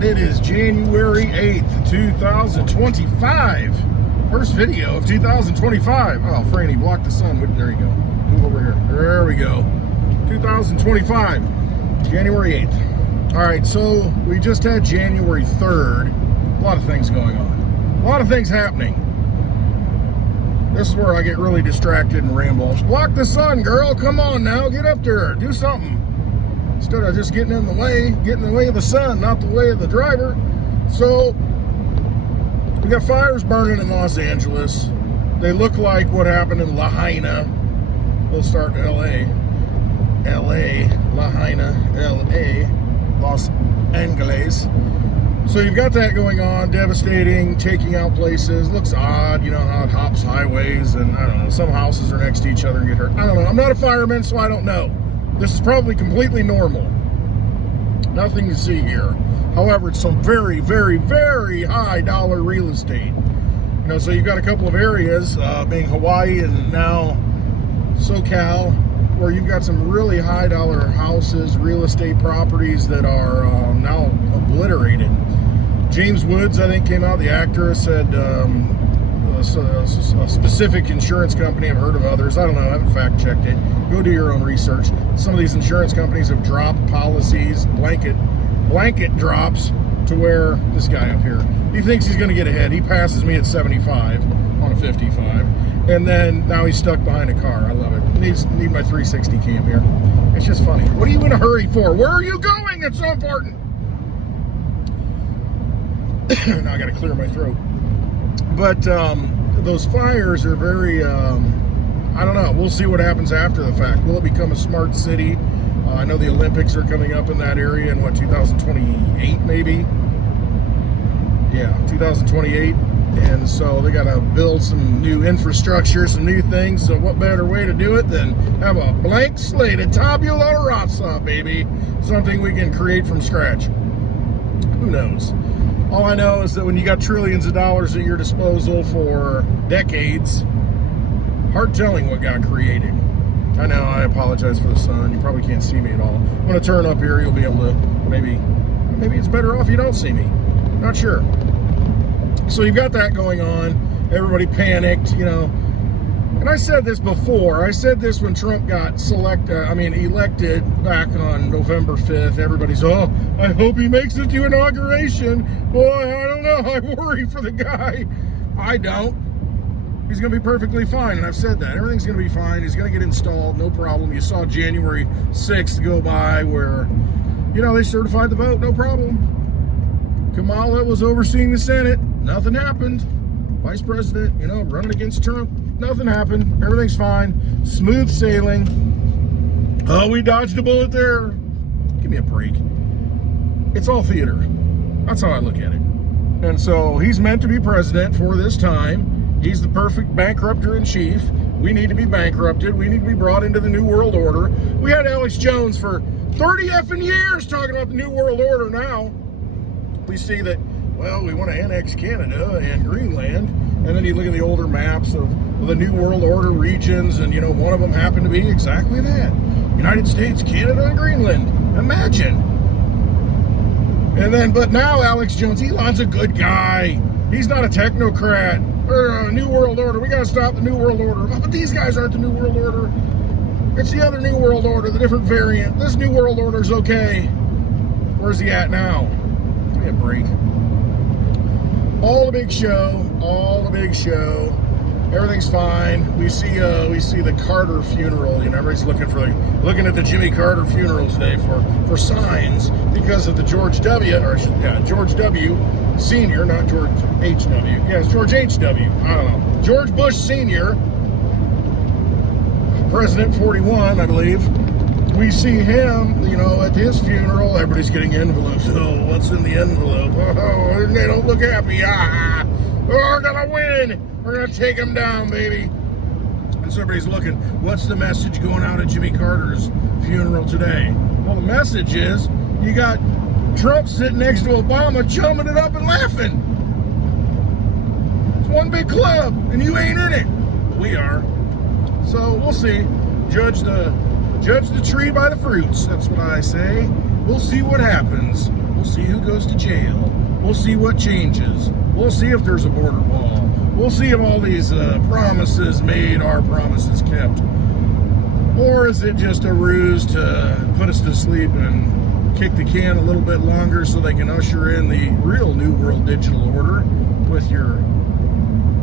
God, it is January 8th, 2025. First video of 2025. Oh, Franny, block the sun. There you go. Move over here. There we go. 2025, January 8th. All right, so we just had January 3rd. A lot of things going on. A lot of things happening. This is where I get really distracted and ramble. Block the sun, girl. Come on now. Get up there. Do something. Instead of just getting in the way of the sun, not the way of the driver. So, we got fires burning in Los Angeles. They look like what happened in Lahaina. We'll start in Lahaina, Los Angeles. So you've got that going on, devastating, taking out places. Looks odd, you know how it hops highways, and I don't know, some houses are next to each other and get hurt. I don't know, I'm not a fireman, so I don't know. This is probably completely normal. Nothing to see here. However, it's some very, very, very high dollar real estate. You know, so you've got a couple of areas, being Hawaii and now SoCal, where you've got some really high dollar houses, real estate properties that are now obliterated. James Woods, I think, came out, the actor, said a specific insurance company, I've heard of others, I don't know, I haven't fact checked it. Go do your own research. Some of these insurance companies have dropped policies, blanket drops, to where this guy up here, he thinks he's going to get ahead. He passes me at 75 on a 55, and then now he's stuck behind a car. I love it. Need my 360 cam here. It's just funny. What are you in a hurry for? Where are you going? It's so important. Now I got to clear my throat. But those fires are very, I don't know. We'll see what happens after the fact. Will it become a smart city? I know the Olympics are coming up in that area in, what, 2028 maybe? Yeah, 2028. And so they got to build some new infrastructure, some new things. So what better way to do it than have a blank slate, a tabula rasa, baby. Something we can create from scratch. Who knows? All I know is that when you got trillions of dollars at your disposal for decades, hard telling what got created. I know, I apologize for the sun. You probably can't see me at all. I'm going to turn up here. You'll be able to, maybe it's better off you don't see me. Not sure. So you've got that going on. Everybody panicked, you know. And I said this before. I said this when Trump got elected back on November 5th. Everybody's, oh, I hope he makes it to inauguration. Boy, I don't know. I worry for the guy. I don't. He's going to be perfectly fine, and I've said that. Everything's going to be fine. He's going to get installed, no problem. You saw January 6th go by where, you know, they certified the vote, no problem. Kamala was overseeing the Senate. Nothing happened. Vice President, you know, running against Trump. Nothing happened. Everything's fine. Smooth sailing. Oh, we dodged a bullet there. Give me a break. It's all theater. That's how I look at it. And so he's meant to be president for this time. He's the perfect bankrupter in chief. We need to be bankrupted. We need to be brought into the New World Order. We had Alex Jones for 30 effing years talking about the New World Order. Now we see that, well, we want to annex Canada and Greenland. And then you look at the older maps of the New World Order regions, and, you know, one of them happened to be exactly that. United States, Canada, and Greenland. Imagine. And then, but now Alex Jones, Elon's a good guy. He's not a technocrat. New World Order. We got to stop the New World Order. Oh, but these guys aren't the New World Order. It's the other New World Order, the different variant. This New World Order is okay. Where's he at now? Give me a break. All the big show. All the big show. Everything's fine. We see the Carter funeral. You know, everybody's looking at the Jimmy Carter funeral today for signs because of the George W. Senior, not George H.W. Yeah, it's George H.W. I don't know. George Bush Senior, President 41, I believe. We see him, you know, at his funeral. Everybody's getting envelopes. Oh, what's in the envelope? Oh, they don't look happy. Ah, we're gonna win. We're gonna take him down, baby. And so everybody's looking. What's the message going out at Jimmy Carter's funeral today? Well, the message is you got Trump sitting next to Obama, chumming it up and laughing. It's one big club, and you ain't in it. We are. So we'll see. Judge the tree by the fruits. That's what I say. We'll see what happens. We'll see. see who goes to jail. We'll see what changes. We'll see if there's a border wall. We'll see if all these promises made are promises kept. Or is it just a ruse to put us to sleep and kick the can a little bit longer so they can usher in the real New World digital order with your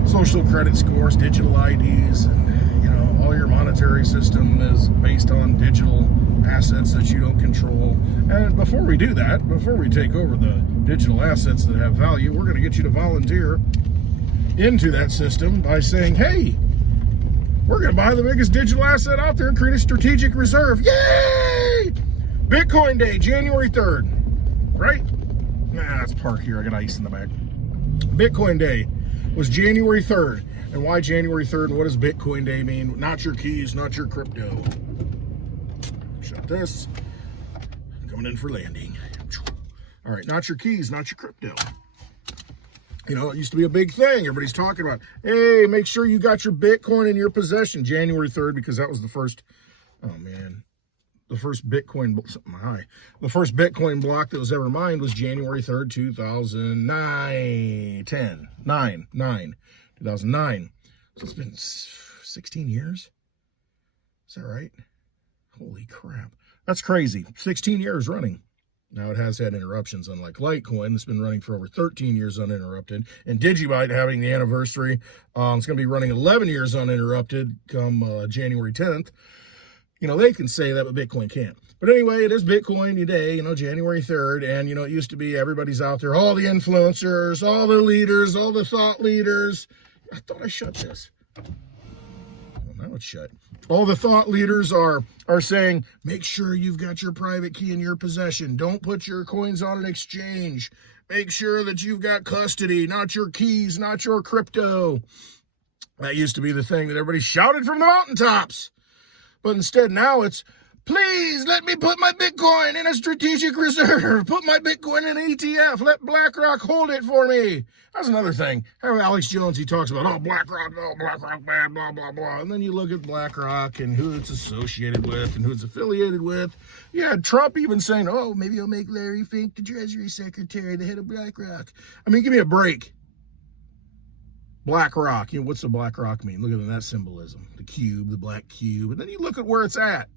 social credit scores, digital IDs, and, you know, all your monetary system is based on digital assets that you don't control. And before we do that, before we take over the digital assets that have value, we're going to get you to volunteer into that system by saying, hey, we're going to buy the biggest digital asset out there and create a strategic reserve. Yay! Bitcoin Day, January 3rd, right? Nah, let's park here. I got ice in the back. Bitcoin Day was January 3rd. And why January 3rd? And what does Bitcoin Day mean? Not your keys, not your crypto. Shut this. Coming in for landing. All right, not your keys, not your crypto. You know, it used to be a big thing. Everybody's talking about, hey, make sure you got your Bitcoin in your possession. January 3rd, because that was the first, oh man, the first Bitcoin, something high. The first Bitcoin block that was ever mined was January 3rd, 2009. 2009. So it's been 16 years. Is that right? Holy crap. That's crazy. 16 years running. Now, it has had interruptions, unlike Litecoin that's been running for over 13 years uninterrupted. And Digibyte having the anniversary. It's going to be running 11 years uninterrupted come January 10th. You know, they can say that, but Bitcoin can't. But anyway, it is Bitcoin Day, you know, January 3rd. And, you know, it used to be everybody's out there, all the influencers, all the leaders, all the thought leaders. I thought I shut this. Well, now it's shut. All the thought leaders are saying, make sure you've got your private key in your possession. Don't put your coins on an exchange. Make sure that you've got custody, not your keys, not your crypto. That used to be the thing that everybody shouted from the mountaintops. But instead now it's, please let me put my Bitcoin in a strategic reserve. Put my Bitcoin in an ETF. Let BlackRock hold it for me. That's another thing. How Alex Jones, he talks about, oh, BlackRock bad, blah, blah, blah. And then you look at BlackRock and who it's associated with and who it's affiliated with. Yeah, Trump even saying, oh, maybe I'll make Larry Fink the Treasury Secretary, the head of BlackRock. I mean, give me a break. BlackRock, you know, what's the BlackRock mean? Look at that symbolism. The cube, the black cube. And then you look at where it's at.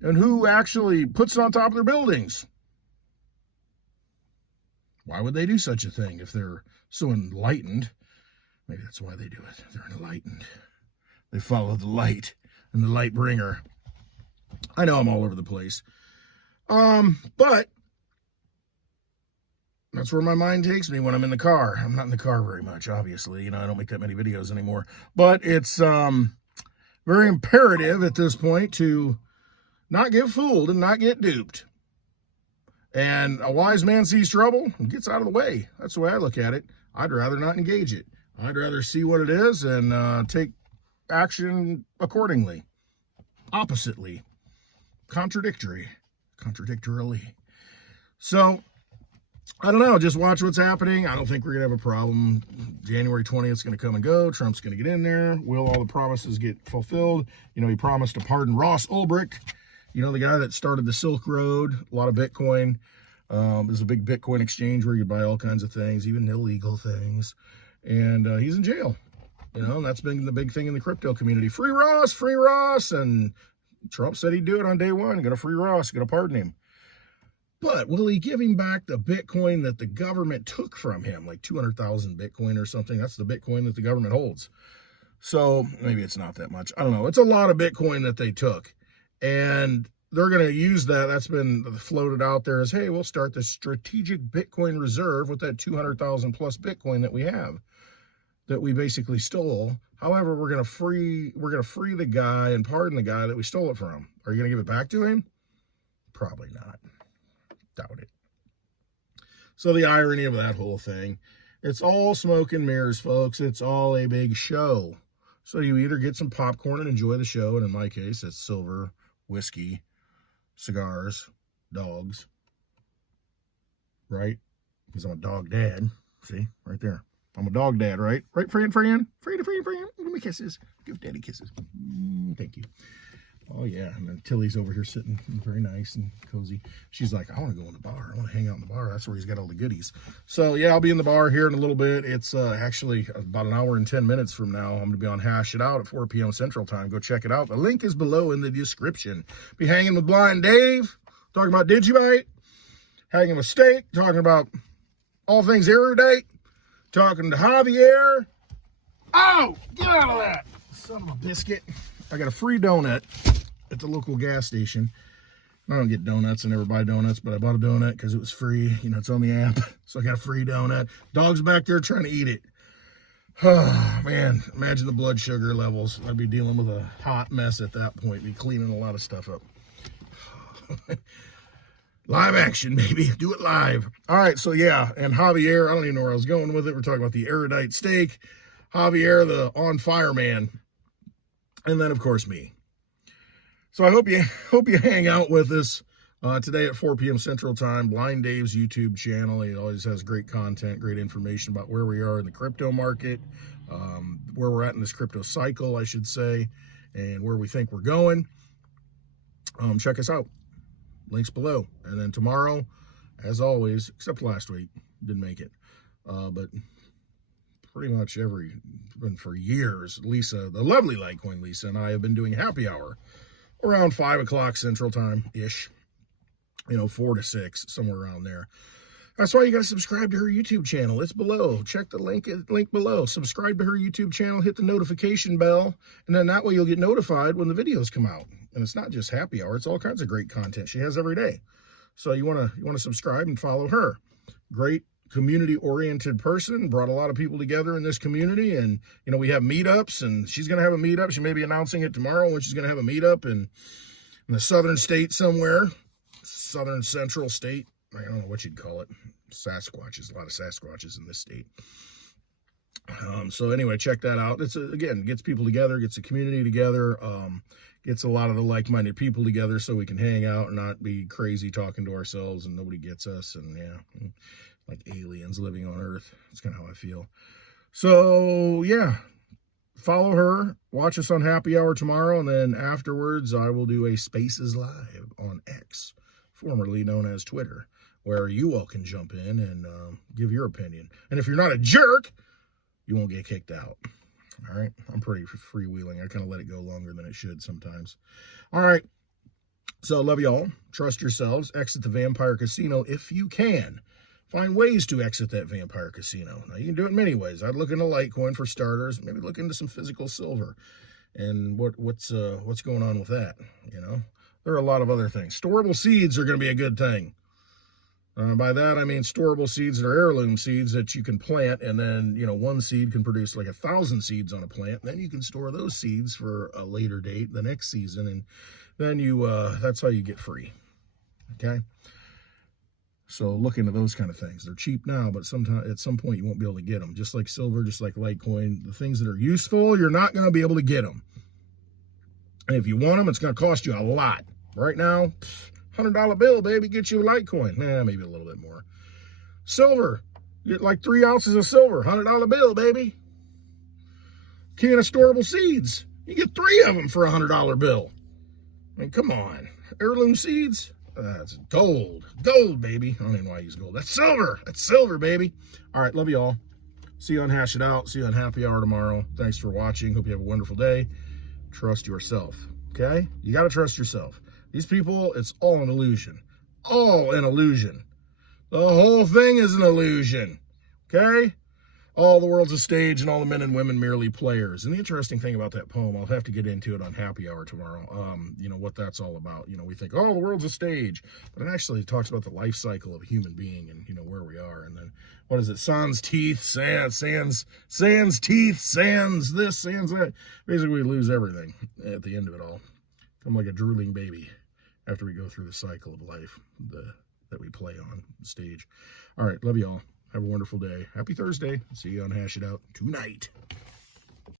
And who actually puts it on top of their buildings. Why would they do such a thing if they're so enlightened? Maybe that's why they do it. They're enlightened. They follow the light and the light bringer. I know I'm all over the place. But that's where my mind takes me when I'm in the car. I'm not in the car very much, obviously. You know, I don't make that many videos anymore. But it's very imperative at this point to not get fooled and not get duped. And a wise man sees trouble and gets out of the way. That's the way I look at it. I'd rather not engage it. I'd rather see what it is and take action accordingly. Oppositely. Contradictorily. So, I don't know. Just watch what's happening. I don't think we're going to have a problem. January 20th is going to come and go. Trump's going to get in there. Will all the promises get fulfilled? You know, he promised to pardon Ross Ulbricht. You know, the guy that started the Silk Road, a lot of Bitcoin. There's a big Bitcoin exchange where you buy all kinds of things, even illegal things. And he's in jail. You know, and that's been the big thing in the crypto community. Free Ross, free Ross. And Trump said he'd do it on day one. Going to free Ross, going to pardon him. But will he give him back the Bitcoin that the government took from him? Like 200,000 Bitcoin or something. That's the Bitcoin that the government holds. So maybe it's not that much. I don't know. It's a lot of Bitcoin that they took. And they're going to use that. That's been floated out there as, hey, we'll start the strategic Bitcoin reserve with that 200,000 plus Bitcoin that we have, that we basically stole. However, we're going to free the guy and pardon the guy that we stole it from. Are you going to give it back to him? Probably not. Doubt it. So the irony of that whole thing, it's all smoke and mirrors, folks. It's all a big show. So you either get some popcorn and enjoy the show, and in my case, it's silver, whiskey, cigars, dogs, right? Because I'm a dog dad. See, right there. I'm a dog dad, right? Right, Fran? Fran? Give me kisses. Give daddy kisses. Thank you. Oh, yeah. And then Tilly's over here sitting very nice and cozy. She's like, I want to go in the bar. I want to hang out in the bar. That's where he's got all the goodies. So, yeah, I'll be in the bar here in a little bit. It's actually about an hour and 10 minutes from now. I'm going to be on Hash It Out at 4 p.m. Central Time. Go check it out. The link is below in the description. Be hanging with Blind Dave, talking about Digibite, hanging with Steak, talking about all things erudite, talking to Javier. Oh, get out of that. Son of a biscuit. I got a free donut at the local gas station. I don't get donuts. I never buy donuts, but I bought a donut because it was free. You know, it's on the app. So I got a free donut. Dog's back there trying to eat it. Oh, man, imagine the blood sugar levels. I'd be dealing with a hot mess at that point. Be cleaning a lot of stuff up. Live action, baby. Do it live. All right, so yeah, and Javier, I don't even know where I was going with it. We're talking about the erudite Steak. Javier, the on fire man. And then, of course, me. So I hope you hang out with us today at 4 p.m. Central Time. Blind Dave's YouTube channel. He always has great content, great information about where we are in the crypto market, where we're at in this crypto cycle, I should say, and where we think we're going. Check us out. Links below. And then tomorrow, as always, except last week, didn't make it. But pretty much for years, Lisa, the lovely Litecoin Lisa, and I have been doing happy hour around 5 o'clock Central Time-ish, 4 to 6, somewhere around there. That's why you got to subscribe to her YouTube channel. It's below. Check the link below. Subscribe to her YouTube channel, hit the notification bell, and then that way you'll get notified when the videos come out. And it's not just happy hour, it's all kinds of great content she has every day. So you want to subscribe and follow her. Great community-oriented person, brought a lot of people together in this community, and we have meetups, and she's going to have a meetup. She may be announcing it tomorrow when she's going to have a meetup in the southern state somewhere, southern central state. I don't know what you'd call it. Sasquatches, a lot of Sasquatches in this state. So anyway, check that out. It's again, gets people together, gets the community together, gets a lot of the like-minded people together so we can hang out and not be crazy talking to ourselves and nobody gets us, and yeah, like aliens living on Earth. That's kind of how I feel. So yeah, follow her, watch us on Happy Hour tomorrow, and then afterwards I will do a Spaces Live on X, formerly known as Twitter, where you all can jump in and give your opinion. And if you're not a jerk, you won't get kicked out. All right? I'm pretty freewheeling. I kind of let it go longer than it should sometimes. All right. So love y'all. Trust yourselves. Exit the vampire casino if you can. Find ways to exit that vampire casino. Now, you can do it in many ways. I'd look into Litecoin for starters. Maybe look into some physical silver. And what's going on with that? There are a lot of other things. Storable seeds are going to be a good thing. By that, I mean storable seeds that are heirloom seeds that you can plant, and then, one seed can produce like 1,000 seeds on a plant. Then you can store those seeds for a later date, the next season, and then that's how you get free. Okay? So look into those kind of things. They're cheap now, but at some point you won't be able to get them. Just like silver, just like Litecoin, the things that are useful, you're not going to be able to get them. And if you want them, it's going to cost you a lot. Right now, $100 bill, baby, get you a Litecoin. Maybe a little bit more. Silver, get like 3 ounces of silver, $100 bill, baby. Can of storable seeds, you get 3 of them for a $100 bill. I mean, come on. Heirloom seeds, that's gold, baby. I don't even know why I use gold. That's silver, baby. All right, love you all. See you on Hash It Out. See you on Happy Hour tomorrow. Thanks for watching. Hope you have a wonderful day. Trust yourself, okay? You got to trust yourself. These people, it's all an illusion. All an illusion. The whole thing is an illusion, okay? All the world's a stage and all the men and women merely players. And the interesting thing about that poem, I'll have to get into it on Happy Hour tomorrow, what that's all about. We think, oh, the world's a stage. But it actually talks about the life cycle of a human being and, where we are. And then, what is it? Sans teeth, sans teeth, sans this, sans that. Basically, we lose everything at the end of it all. I'm like a drooling baby after we go through the cycle of life that we play on the stage. All right, love you all. Have a wonderful day. Happy Thursday. See you on Hash It Out tonight.